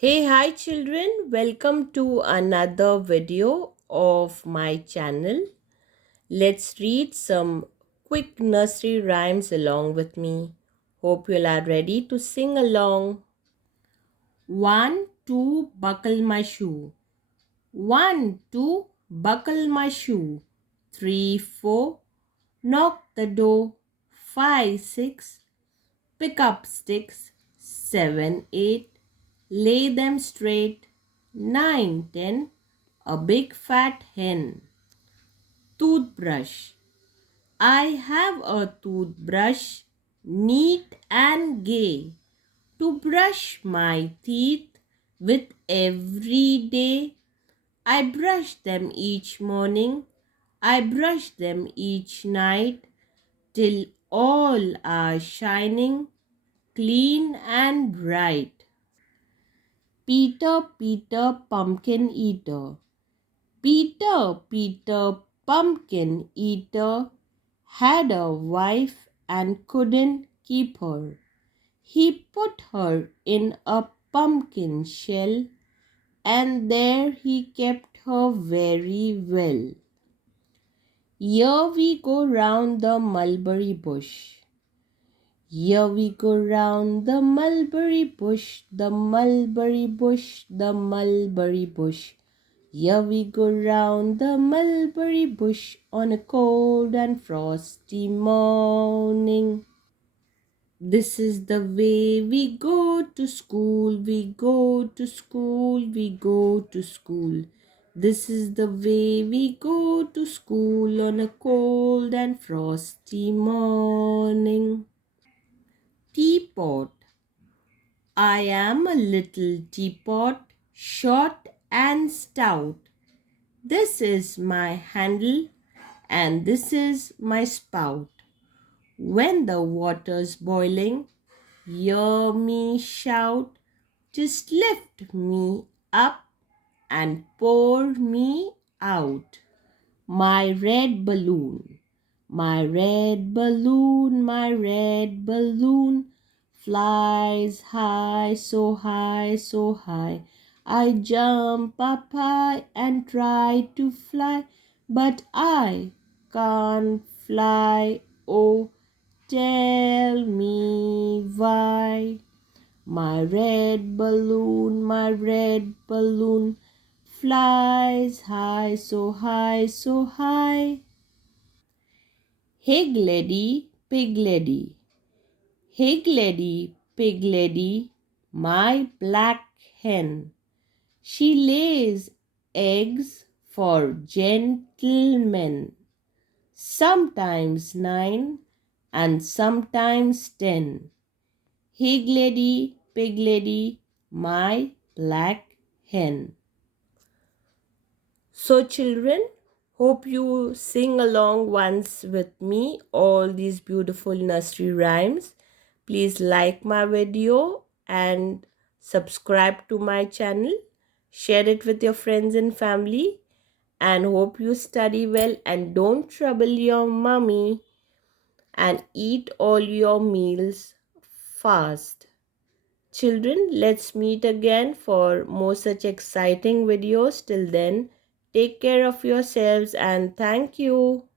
Hey, hi children, welcome to another video of my channel. Let's read some quick nursery rhymes along with me. Hope you all are ready to sing along. 1, 2, buckle my shoe. 1, 2, buckle my shoe. 3, 4, knock the door. 5, 6, pick up sticks. 7, 8, lay them straight. 9, 10, a big fat hen. Toothbrush. I have a toothbrush, neat and gay, to brush my teeth with every day. I brush them each morning, I brush them each night, till all are shining, clean and bright. Peter, Peter, pumpkin eater. Peter, Peter, pumpkin eater, had a wife and couldn't keep her. He put her in a pumpkin shell, and there he kept her very well. Here we go round the mulberry bush. Here we go round the mulberry bush, the mulberry bush, the mulberry bush. Here we go round the mulberry bush on a cold and frosty morning. This is the way we go to school, we go to school, we go to school. This is the way we go to school on a cold and frosty morning. Teapot. I am a little teapot, short and stout. This is my handle and this is my spout. When the water's boiling, hear me shout, just lift me up and pour me out. My red balloon, my red balloon, my red balloon flies high, so high, so high. I jump up high and try to fly, but I can't fly. Oh, tell me why. My red balloon flies high, so high, so high. Hey lady, pig lady, hey lady, pig lady, my black hen. She lays eggs for gentlemen, sometimes 9 and sometimes 10. Hey lady, pig lady, my black hen. So, children, hope you sing along once with me all these beautiful nursery rhymes. Please like my video and subscribe to my channel. Share it with your friends and family. And hope you study well and don't trouble your mommy. And eat all your meals fast. Children, let's meet again for more such exciting videos. Till then, take care of yourselves and thank you.